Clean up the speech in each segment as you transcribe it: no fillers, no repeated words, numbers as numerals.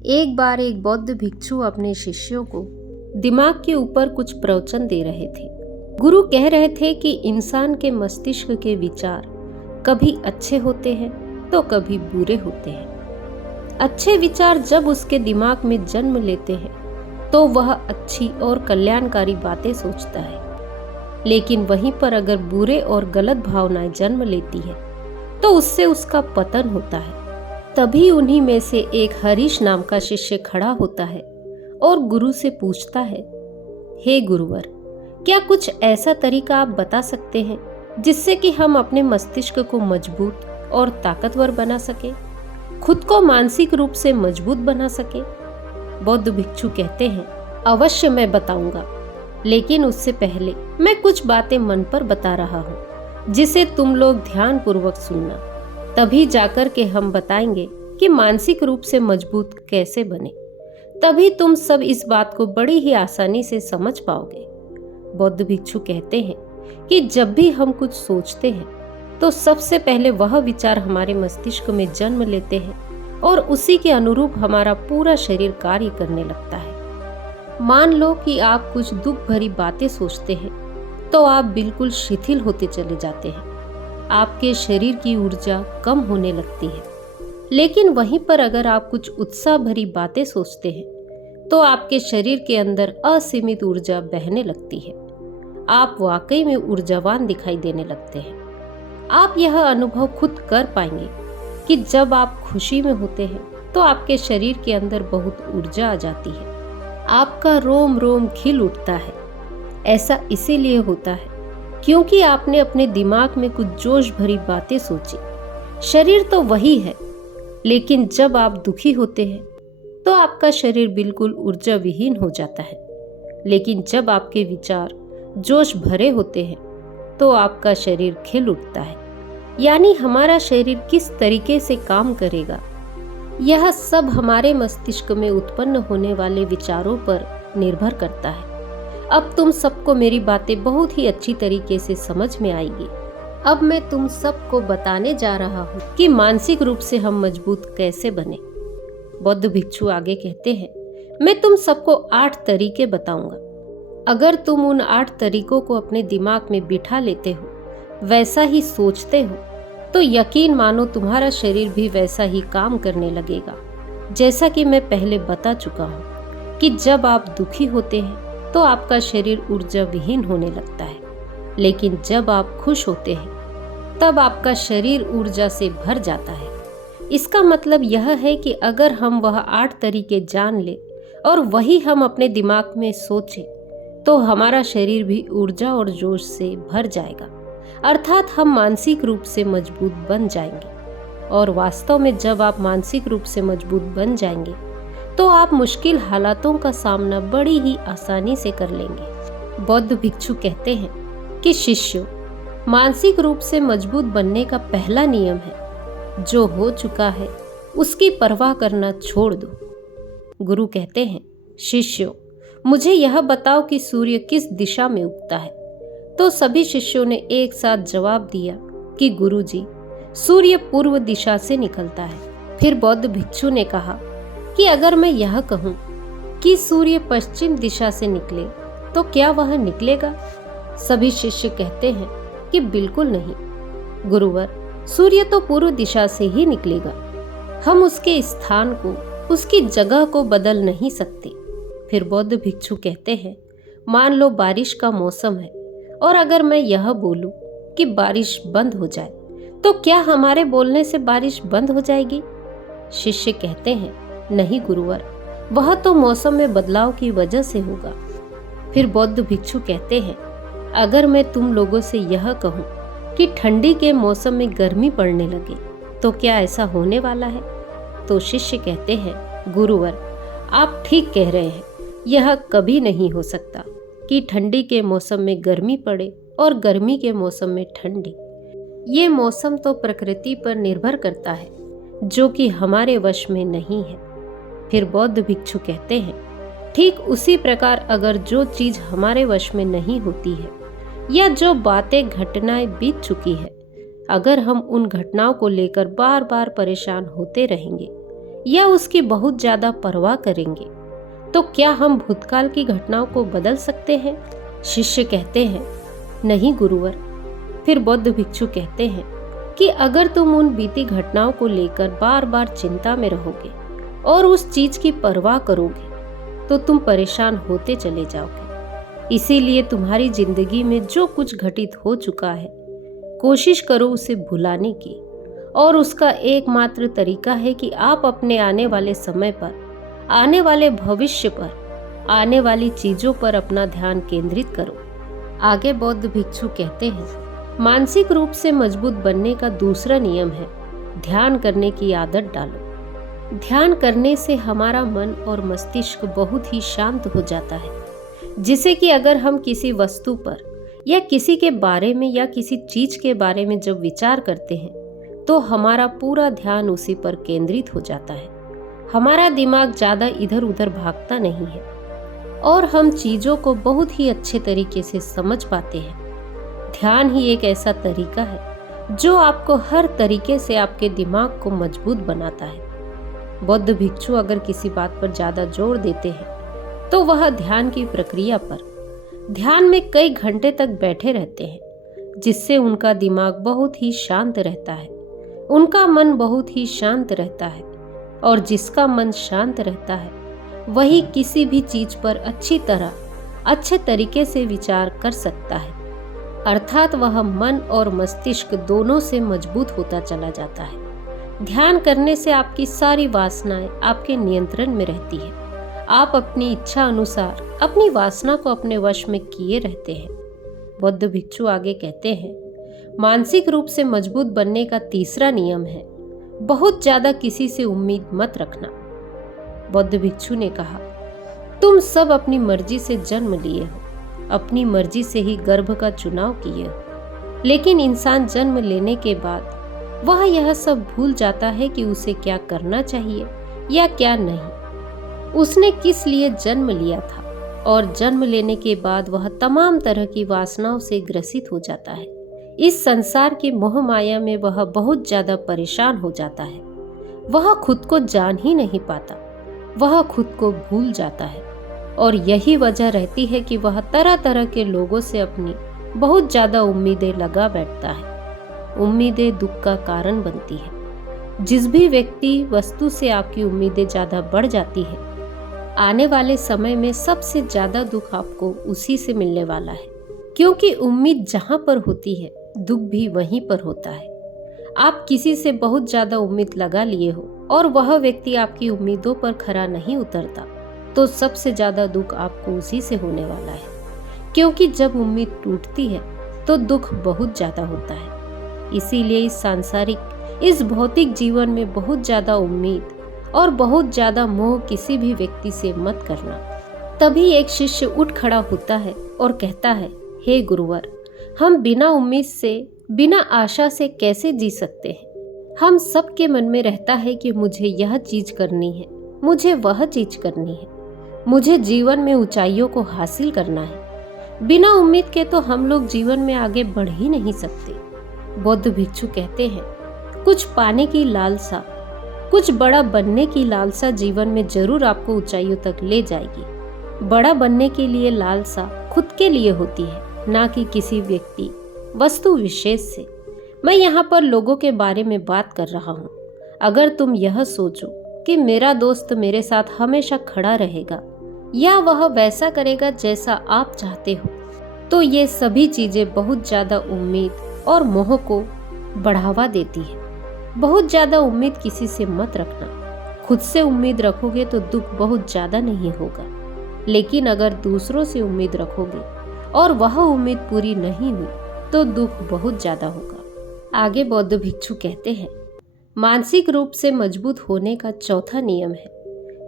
एक बार एक बौद्ध भिक्षु अपने शिष्यों को दिमाग के ऊपर कुछ प्रवचन दे रहे थे। गुरु कह रहे थे कि इंसान के मस्तिष्क के विचार कभी अच्छे होते हैं तो कभी बुरे होते हैं। अच्छे विचार जब उसके दिमाग में जन्म लेते हैं तो वह अच्छी और कल्याणकारी बातें सोचता है, लेकिन वहीं पर अगर बुरे और गलत भावनाएं जन्म लेती है तो उससे उसका पतन होता है। तभी उन्हीं में से एक हरीश नाम का शिष्य खड़ा होता है और गुरु से पूछता है, हे गुरुवर, क्या कुछ ऐसा तरीका आप बता सकते हैं जिससे कि हम अपने मस्तिष्क को मजबूत और ताकतवर बना सके, खुद को मानसिक रूप से मजबूत बना सके। बौद्ध भिक्षु कहते हैं, अवश्य मैं बताऊंगा, लेकिन उससे पहले मैं कुछ बातें मन पर बता रहा हूँ जिसे तुम लोग ध्यान पूर्वक सुनना, तभी जाकर के हम बताएंगे कि मानसिक रूप से मजबूत कैसे बने। तभी तुम सब इस बात को बड़ी ही आसानी से समझ पाओगे। बौद्ध भिक्षु कहते हैं कि जब भी हम कुछ सोचते हैं तो सबसे पहले वह विचार हमारे मस्तिष्क में जन्म लेते हैं और उसी के अनुरूप हमारा पूरा शरीर कार्य करने लगता है। मान लो कि आप कुछ दुख भरी बातें सोचते हैं तो आप बिल्कुल शिथिल होते चले जाते हैं, आपके शरीर की ऊर्जा कम होने लगती है। लेकिन वहीं पर अगर आप कुछ उत्साह भरी बातें सोचते हैं तो आपके शरीर के अंदर असीमित ऊर्जा बहने लगती है, आप वाकई में ऊर्जावान दिखाई देने लगते हैं। आप यह अनुभव खुद कर पाएंगे कि जब आप खुशी में होते हैं तो आपके शरीर के अंदर बहुत ऊर्जा आ जाती है, आपका रोम रोम खिल उठता है। ऐसा इसीलिए होता है क्योंकि आपने अपने दिमाग में कुछ जोश भरी बातें सोची। शरीर तो वही है, लेकिन जब आप दुखी होते हैं तो आपका शरीर बिल्कुल ऊर्जा विहीन हो जाता है, लेकिन जब आपके विचार जोश भरे होते हैं तो आपका शरीर खिल उठता है। यानी हमारा शरीर किस तरीके से काम करेगा, यह सब हमारे मस्तिष्क में उत्पन्न होने वाले विचारों पर निर्भर करता है। अब तुम सबको मेरी बातें बहुत ही अच्छी तरीके से समझ में आएगी। अब मैं तुम सबको बताने जा रहा हूँ कि मानसिक रूप से हम मजबूत कैसे बने। बौद्ध भिक्षु आगे कहते हैं, मैं तुम सबको 8 तरीके बताऊंगा। अगर तुम उन 8 तरीकों को अपने दिमाग में बिठा लेते हो, वैसा ही सोचते हो, तो यकीन मानो तुम्हारा शरीर भी वैसा ही काम करने लगेगा। जैसा कि मैं पहले बता चुका हूँ कि जब आप दुखी होते हैं तो आपका शरीर ऊर्जा विहीन होने लगता है, लेकिन जब आप खुश होते हैं तब आपका शरीर ऊर्जा से भर जाता है। इसका मतलब यह है कि अगर हम वह 8 तरीके जान ले और वही हम अपने दिमाग में सोचें तो हमारा शरीर भी ऊर्जा और जोश से भर जाएगा, अर्थात हम मानसिक रूप से मजबूत बन जाएंगे। और वास्तव में जब आप मानसिक रूप से मजबूत बन जाएंगे तो आप मुश्किल हालातों का सामना बड़ी ही आसानी से कर लेंगे। बौद्ध भिक्षु कहते हैं कि शिष्यों, मानसिक रूप से मजबूत बनने का पहला नियम है, जो हो चुका है उसकी परवाह करना छोड़ दो। गुरु कहते हैं, शिष्यों, मुझे यह बताओ कि सूर्य किस दिशा में उगता है। तो सभी शिष्यों ने एक साथ जवाब दिया कि गुरुजी, सूर्य पूर्व दिशा से निकलता है। फिर बौद्ध भिक्षु ने कहा कि अगर मैं यह कहूं कि सूर्य पश्चिम दिशा से निकले तो क्या वह निकलेगा? सभी शिष्य कहते हैं कि बिल्कुल नहीं गुरुवर, सूर्य तो पूर्व दिशा से ही निकलेगा, हम उसके स्थान को, उसकी जगह को बदल नहीं सकते। फिर बौद्ध भिक्षु कहते हैं, मान लो बारिश का मौसम है और अगर मैं यह बोलूं कि बारिश बंद हो जाए तो क्या हमारे बोलने से बारिश बंद हो जाएगी? शिष्य कहते हैं, नहीं गुरुवर, वह तो मौसम में बदलाव की वजह से होगा। फिर बौद्ध भिक्षु कहते हैं, अगर मैं तुम लोगों से यह कहूं कि ठंडी के मौसम में गर्मी पड़ने लगे तो क्या ऐसा होने वाला है? तो शिष्य कहते हैं, गुरुवर, आप ठीक कह रहे हैं, यह कभी नहीं हो सकता कि ठंडी के मौसम में गर्मी पड़े और गर्मी के मौसम में ठंडी। ये मौसम तो प्रकृति पर निर्भर करता है, जो कि हमारे वश में नहीं है। फिर बौद्ध भिक्षु कहते हैं, ठीक उसी प्रकार अगर जो चीज हमारे वश में नहीं होती है या जो बातें घटनाएं बीत चुकी है, अगर हम उन घटनाओं को लेकर बार बार परेशान होते रहेंगे या उसकी बहुत ज्यादा परवाह करेंगे, तो क्या हम भूतकाल की घटनाओं को बदल सकते हैं? शिष्य कहते हैं, नहीं गुरुवर। फिर बौद्ध भिक्षु कहते हैं कि अगर तुम उन बीती घटनाओं को लेकर बार बार चिंता में रहोगे और उस चीज की परवाह करोगे तो तुम परेशान होते चले जाओगे। इसीलिए तुम्हारी जिंदगी में जो कुछ घटित हो चुका है, कोशिश करो उसे भुलाने की, और उसका एकमात्र तरीका है कि आप अपने आने वाले समय पर, आने वाले भविष्य पर, आने वाली चीजों पर अपना ध्यान केंद्रित करो। आगे बौद्ध भिक्षु कहते हैं, मानसिक रूप से मजबूत बनने का दूसरा नियम है ध्यान करने की आदत डालो। ध्यान करने से हमारा मन और मस्तिष्क बहुत ही शांत हो जाता है, जिससे कि अगर हम किसी वस्तु पर या किसी के बारे में या किसी चीज के बारे में जब विचार करते हैं तो हमारा पूरा ध्यान उसी पर केंद्रित हो जाता है। हमारा दिमाग ज्यादा इधर उधर भागता नहीं है और हम चीजों को बहुत ही अच्छे तरीके से समझ पाते हैं। ध्यान ही एक ऐसा तरीका है जो आपको हर तरीके से आपके दिमाग को मजबूत बनाता है। बौद्ध भिक्षु अगर किसी बात पर ज्यादा जोर देते हैं तो वह ध्यान की प्रक्रिया पर, ध्यान में कई घंटे तक बैठे रहते हैं, जिससे उनका दिमाग बहुत ही शांत रहता है, उनका मन बहुत ही शांत रहता है, और जिसका मन शांत रहता है वही किसी भी चीज पर अच्छे तरीके से विचार कर सकता है। अर्थात वह मन और मस्तिष्क दोनों से मजबूत होता चला जाता है। ध्यान करने से आपकी सारी वासनाएं आपके नियंत्रण में रहती है। आप अपनी इच्छा अनुसार अपनी वासना को अपने वश में किए रहते हैं। बौद्ध भिक्षु आगे कहते हैं, मानसिक रूप से मजबूत बनने का तीसरा नियम है बहुत ज्यादा किसी से उम्मीद मत रखना। बौद्ध भिक्षु ने कहा, तुम सब अपनी मर्जी से जन्म लिए हो, अपनी मर्जी से ही गर्भ का चुनाव किए हो, लेकिन इंसान जन्म लेने के बाद वह यह सब भूल जाता है कि उसे क्या करना चाहिए या क्या नहीं, उसने किस लिए जन्म लिया था, और जन्म लेने के बाद वह तमाम तरह की वासनाओं से ग्रसित हो जाता है। इस संसार की मोह माया में वह बहुत ज्यादा परेशान हो जाता है। वह खुद को जान ही नहीं पाता, वह खुद को भूल जाता है, और यही वजह रहती है कि वह तरह तरह के लोगों से अपनी बहुत ज्यादा उम्मीदें लगा बैठता है। उम्मीदें दुख का कारण बनती है। जिस भी व्यक्ति वस्तु से आपकी उम्मीदें ज्यादा बढ़ जाती है, आने वाले समय में सबसे ज्यादा दुख आपको उसी से मिलने वाला है, क्योंकि उम्मीद जहां पर होती है दुख भी वहीं पर होता है। आप किसी से बहुत ज्यादा उम्मीद लगा लिए हो और वह व्यक्ति आपकी उम्मीदों पर खरा नहीं उतरता, तो सबसे ज्यादा दुख आपको उसी से होने वाला है, क्योंकि जब उम्मीद टूटती है तो दुख बहुत ज्यादा होता है। इसीलिए इस भौतिक जीवन में बहुत ज्यादा उम्मीद और बहुत ज्यादा मोह किसी भी व्यक्ति से मत करना। तभी एक शिष्य उठ खड़ा होता है और कहता है, हे गुरुवर, हम बिना उम्मीद से, बिना आशा से कैसे जी सकते हैं? हम सबके मन में रहता है कि मुझे यह चीज करनी है, मुझे वह चीज करनी है, मुझे जीवन में ऊंचाइयों को हासिल करना है। बिना उम्मीद के तो हम लोग जीवन में आगे बढ़ ही नहीं सकते। बौद्ध भिक्षु कहते हैं, कुछ पाने की लालसा, कुछ बड़ा बनने की लालसा जीवन में जरूर आपको ऊंचाइयों तक ले जाएगी। बड़ा बनने के लिए लालसा खुद के लिए होती है, ना कि किसी व्यक्ति वस्तु विशेष से। मैं यहाँ पर लोगों के बारे में बात कर रहा हूँ। अगर तुम यह सोचो कि मेरा दोस्त मेरे साथ हमेशा खड़ा रहेगा या वह वैसा करेगा जैसा आप चाहते हो, तो ये सभी चीजें बहुत ज्यादा उम्मीद और मोह को बढ़ावा देती है। बहुत ज्यादा उम्मीद किसी से मत रखना। खुद से उम्मीद रखोगे तो दुख बहुत ज्यादा नहीं होगा, लेकिन अगर दूसरों से उम्मीद रखोगे और वह उम्मीद पूरी नहीं हुई तो दुख बहुत ज्यादा होगा। आगे बौद्ध भिक्षु कहते हैं, मानसिक रूप से मजबूत होने का चौथा नियम है,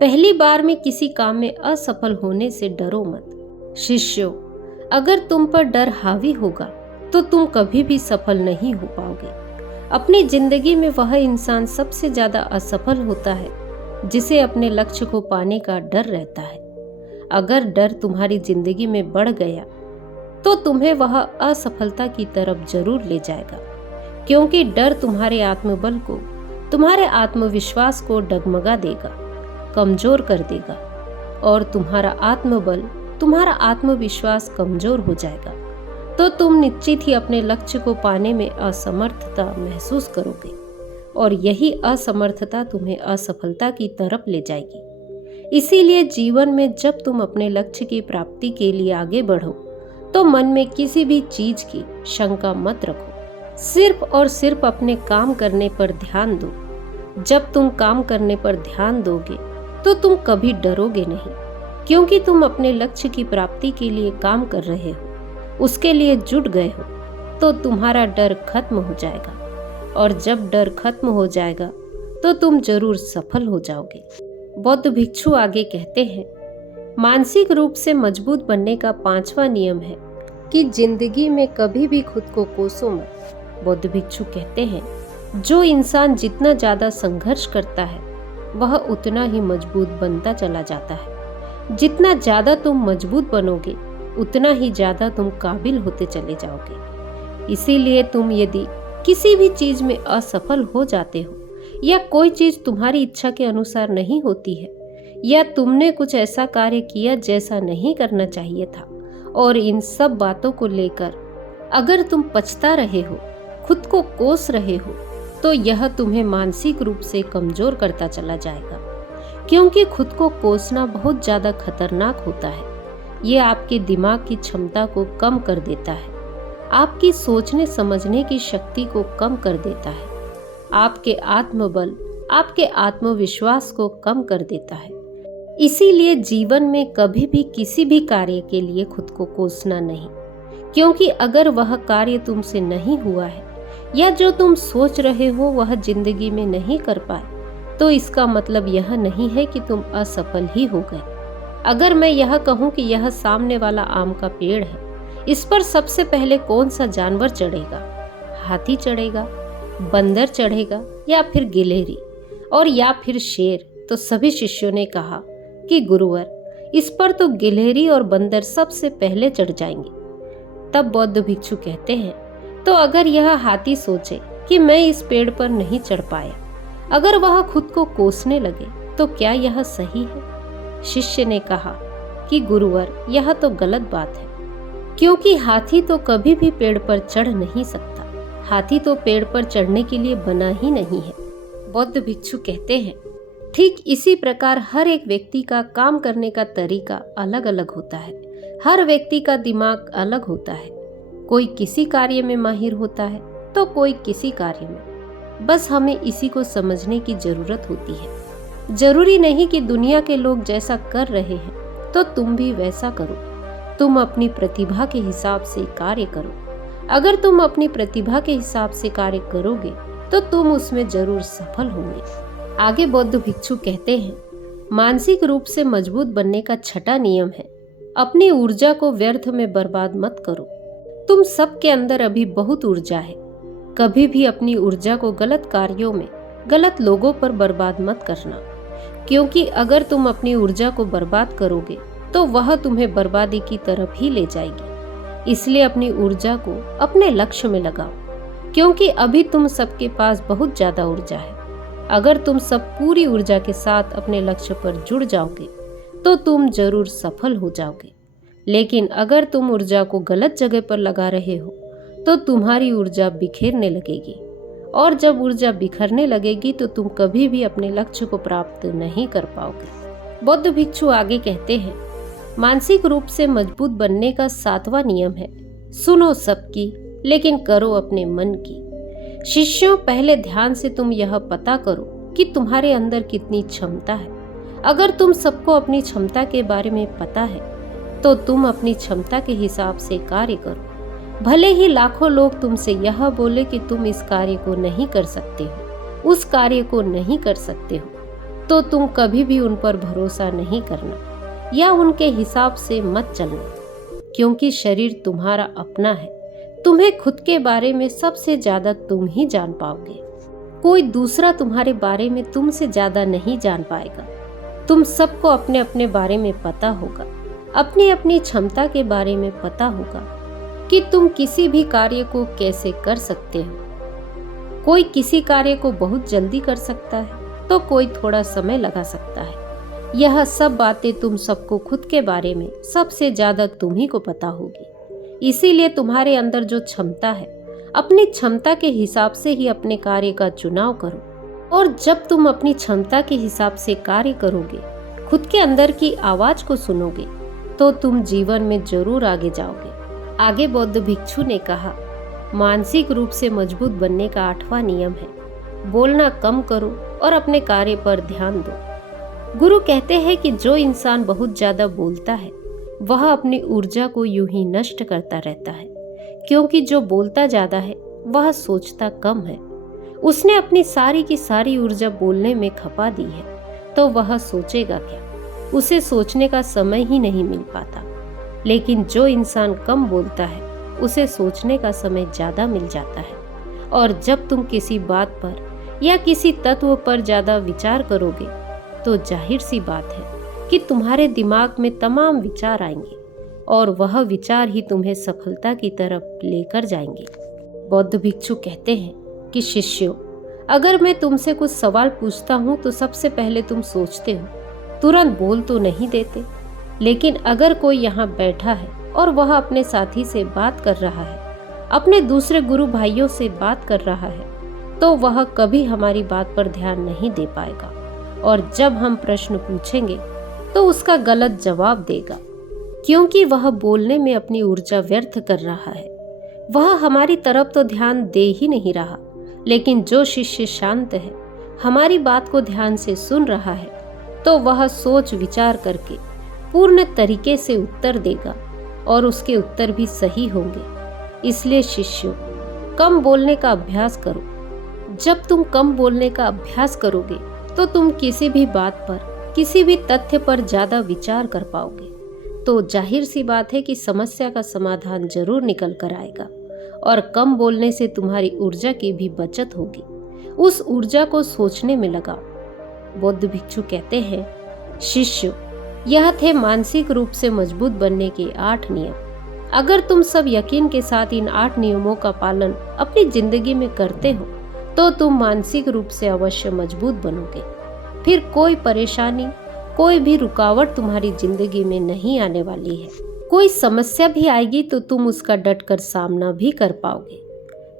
पहली बार में किसी काम में असफल होने से डरो मत। शिष्यों, अगर तुम पर डर हावी होगा तो तुम कभी भी सफल नहीं हो पाओगे। अपनी जिंदगी में वह इंसान सबसे ज्यादा असफल होता है जिसे अपने लक्ष्य को पाने का डर रहता है। अगर डर तुम्हारी जिंदगी में बढ़ गया तो तुम्हें वह असफलता की तरफ जरूर ले जाएगा, क्योंकि डर तुम्हारे आत्मबल को तुम्हारे आत्मविश्वास को डगमगा देगा, कमजोर कर देगा और तुम्हारा आत्मबल, तुम्हारा आत्मविश्वास कमजोर हो जाएगा तो तुम निश्चित ही अपने लक्ष्य को पाने में असमर्थता महसूस करोगे और यही असमर्थता तुम्हें असफलता की तरफ ले जाएगी। इसीलिए जीवन में जब तुम अपने लक्ष्य की प्राप्ति के लिए आगे बढ़ो तो मन में किसी भी चीज की शंका मत रखो, सिर्फ और सिर्फ अपने काम करने पर ध्यान दो। जब तुम काम करने पर ध्यान दोगे तो तुम कभी डरोगे नहीं, क्योंकि तुम अपने लक्ष्य की प्राप्ति के लिए काम कर रहे हो, उसके लिए जुट गए हो, तो तुम्हारा डर खत्म हो जाएगा और जब डर खत्म हो जाएगा तो तुम जरूर सफल हो जाओगे। बौद्ध भिक्षु आगे कहते हैं, मानसिक रूप से मजबूत बनने का 5वां नियम है कि जिंदगी में कभी भी खुद को कोसो मत। बौद्ध भिक्षु कहते हैं, जो इंसान जितना ज्यादा संघर्ष करता है वह उतना ही मजबूत बनता चला जाता है। जितना ज्यादा तुम मजबूत बनोगे उतना ही ज्यादा तुम काबिल होते चले जाओगे। इसीलिए तुम यदि किसी भी चीज में असफल हो जाते हो या कोई चीज तुम्हारी इच्छा के अनुसार नहीं होती है या तुमने कुछ ऐसा कार्य किया जैसा नहीं करना चाहिए था और इन सब बातों को लेकर अगर तुम पछता रहे हो, खुद को कोस रहे हो, तो यह तुम्हें मानसिक रूप से कमजोर करता चला जाएगा, क्योंकि खुद को कोसना बहुत ज्यादा खतरनाक होता है। ये आपके दिमाग की क्षमता को कम कर देता है, आपकी सोचने समझने की शक्ति को कम कर देता है, आपके आत्मबल, आपके आत्मविश्वास को कम कर देता है। इसीलिए जीवन में कभी भी किसी भी कार्य के लिए खुद को कोसना नहीं, क्योंकि अगर वह कार्य तुमसे नहीं हुआ है या जो तुम सोच रहे हो वह जिंदगी में नहीं कर पाए तो इसका मतलब यह नहीं है कि तुम असफल ही हो गए। अगर मैं यह कहूँ कि यह सामने वाला आम का पेड़ है, इस पर सबसे पहले कौन सा जानवर चढ़ेगा? हाथी चढ़ेगा, बंदर चढ़ेगा या फिर गिलहरी और या फिर शेर? तो सभी शिष्यों ने कहा कि गुरुवर, इस पर तो गिलहरी और बंदर सबसे पहले चढ़ जाएंगे। तब बौद्ध भिक्षु कहते हैं, तो अगर यह हाथी सोचे कि मैं इस पेड़ पर नहीं चढ़ पाया, अगर वह खुद को कोसने लगे तो क्या यह सही है? शिष्य ने कहा कि गुरुवर, यह तो गलत बात है, क्योंकि हाथी तो कभी भी पेड़ पर चढ़ नहीं सकता। हाथी तो पेड़ पर चढ़ने के लिए बना ही नहीं है। बौद्ध भिक्षु कहते हैं, ठीक इसी प्रकार हर एक व्यक्ति का काम करने का तरीका अलग अलग होता है। हर व्यक्ति का दिमाग अलग होता है। कोई किसी कार्य में माहिर होता है तो कोई किसी कार्य में। बस हमें इसी को समझने की जरूरत होती है। जरूरी नहीं कि दुनिया के लोग जैसा कर रहे हैं तो तुम भी वैसा करो। तुम अपनी प्रतिभा के हिसाब से कार्य करो। अगर तुम अपनी प्रतिभा के हिसाब से कार्य करोगे तो तुम उसमें जरूर सफल होंगे। आगे बौद्ध भिक्षु कहते हैं, मानसिक रूप से मजबूत बनने का 6वां नियम है, अपनी ऊर्जा को व्यर्थ में बर्बाद मत करो। तुम सबके अंदर अभी बहुत ऊर्जा है। कभी भी अपनी ऊर्जा को गलत कार्यों में, गलत लोगों पर बर्बाद मत करना, क्योंकि अगर तुम अपनी ऊर्जा को बर्बाद करोगे तो वह तुम्हें बर्बादी की तरफ ही ले जाएगी। इसलिए अपनी ऊर्जा को अपने लक्ष्य में लगाओ, क्योंकि अभी तुम सबके पास बहुत ज्यादा ऊर्जा है। अगर तुम सब पूरी ऊर्जा के साथ अपने लक्ष्य पर जुड़ जाओगे तो तुम जरूर सफल हो जाओगे। लेकिन अगर तुम ऊर्जा को गलत जगह पर लगा रहे हो तो तुम्हारी ऊर्जा बिखेरने लगेगी, और जब ऊर्जा बिखरने लगेगी तो तुम कभी भी अपने लक्ष्य को प्राप्त नहीं कर पाओगे। बौद्ध भिक्षु आगे कहते हैं, मानसिक रूप से मजबूत बनने का 7वां नियम है, सुनो सबकी लेकिन करो अपने मन की। शिष्यों, पहले ध्यान से तुम यह पता करो कि तुम्हारे अंदर कितनी क्षमता है। अगर तुम सबको अपनी क्षमता के बारे में पता है तो तुम अपनी क्षमता के हिसाब से कार्य करो। भले ही लाखों लोग तुमसे यह बोले कि तुम इस कार्य को नहीं कर सकते हो, उस कार्य को नहीं कर सकते हो, तो तुम कभी भी उन पर भरोसा नहीं करना या उनके हिसाब से मत चलना, क्योंकि शरीर तुम्हारा अपना है। तुम्हें खुद के बारे में सबसे ज्यादा तुम ही जान पाओगे। कोई दूसरा तुम्हारे बारे में तुमसे ज्यादा नहीं जान पाएगा। तुम सबको अपने अपने बारे में पता होगा, अपनी अपनी क्षमता के बारे में पता होगा कि तुम किसी भी कार्य को कैसे कर सकते हो। कोई किसी कार्य को बहुत जल्दी कर सकता है तो कोई थोड़ा समय लगा सकता है। यह सब बातें तुम सबको खुद के बारे में सबसे ज्यादा तुम ही को पता होगी। इसीलिए तुम्हारे अंदर जो क्षमता है, अपनी क्षमता के हिसाब से ही अपने कार्य का चुनाव करो। और जब तुम अपनी क्षमता के हिसाब से कार्य करोगे, खुद के अंदर की आवाज को सुनोगे, तो तुम जीवन में जरूर आगे जाओगे। आगे बौद्ध भिक्षु ने कहा, मानसिक रूप से मजबूत बनने का 8वां नियम है, बोलना कम करो और अपने कार्य पर ध्यान दो। गुरु कहते हैं कि जो इंसान बहुत ज्यादा बोलता है वह अपनी ऊर्जा को यूं ही नष्ट करता रहता है, क्योंकि जो बोलता ज्यादा है वह सोचता कम है। उसने अपनी सारी की सारी ऊर्जा बोलने में खपा दी है, तो वह सोचेगा क्या? उसे सोचने का समय ही नहीं मिल पाता। लेकिन जो इंसान कम बोलता है उसे सोचने का समय ज्यादा मिल जाता है। और जब तुम किसी बात पर या किसी तत्व पर ज्यादा विचार करोगे तो जाहिर सी बात है कि तुम्हारे दिमाग में तमाम विचार आएंगे और वह विचार ही तुम्हें सफलता की तरफ लेकर जाएंगे। बौद्ध भिक्षु कहते हैं कि शिष्यों, अगर मैं तुमसे कुछ सवाल पूछता हूँ तो सबसे पहले तुम सोचते हो, तुरंत बोल तो नहीं देते। लेकिन अगर कोई यहाँ बैठा है और वह अपने साथी से बात कर रहा है, अपने दूसरे गुरु भाइयों से बात कर रहा है, तो वह कभी हमारी बात पर ध्यान नहीं दे पाएगा। और जब हम प्रश्न पूछेंगे तो उसका गलत जवाब देगा, क्योंकि वह बोलने में अपनी ऊर्जा व्यर्थ कर रहा है। वह हमारी तरफ तो ध्यान दे ही नहीं रहा। लेकिन जो शिष्य शांत है, हमारी बात को ध्यान से सुन रहा है, तो वह सोच विचार करके पूर्ण तरीके से उत्तर देगा और उसके उत्तर भी सही होंगे। इसलिए शिष्यों, कम बोलने का अभ्यास करो। जब तुम कम बोलने का अभ्यास करोगे तो तुम किसी भी बात पर, किसी भी तथ्य पर ज्यादा विचार कर पाओगे। तो जाहिर सी बात है कि समस्या का समाधान जरूर निकल कर आएगा। और कम बोलने से तुम्हारी ऊर्जा की भी बचत होगी। उस ऊर्जा को सोचने में लगाओ। बौद्ध भिक्षु कहते हैं, शिष्यों, यह थे मानसिक रूप से मजबूत बनने के 8 नियम। अगर तुम सब यकीन के साथ इन 8 नियमों का पालन अपनी जिंदगी में करते हो तो तुम मानसिक रूप से अवश्य मजबूत बनोगे। फिर कोई परेशानी, कोई भी रुकावट तुम्हारी जिंदगी में नहीं आने वाली है। कोई समस्या भी आएगी तो तुम उसका डटकर सामना भी कर पाओगे।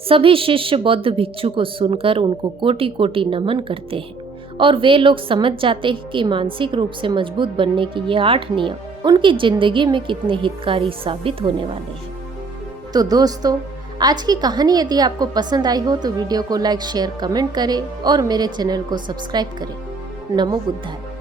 सभी शिष्य बौद्ध भिक्षु को सुनकर उनको कोटि कोटि नमन करते हैं और वे लोग समझ जाते हैं कि मानसिक रूप से मजबूत बनने के ये 8 नियम उनकी जिंदगी में कितने हितकारी साबित होने वाले हैं। तो दोस्तों, आज की कहानी यदि आपको पसंद आई हो तो वीडियो को लाइक, शेयर, कमेंट करें और मेरे चैनल को सब्सक्राइब करें। नमो बुद्धाय।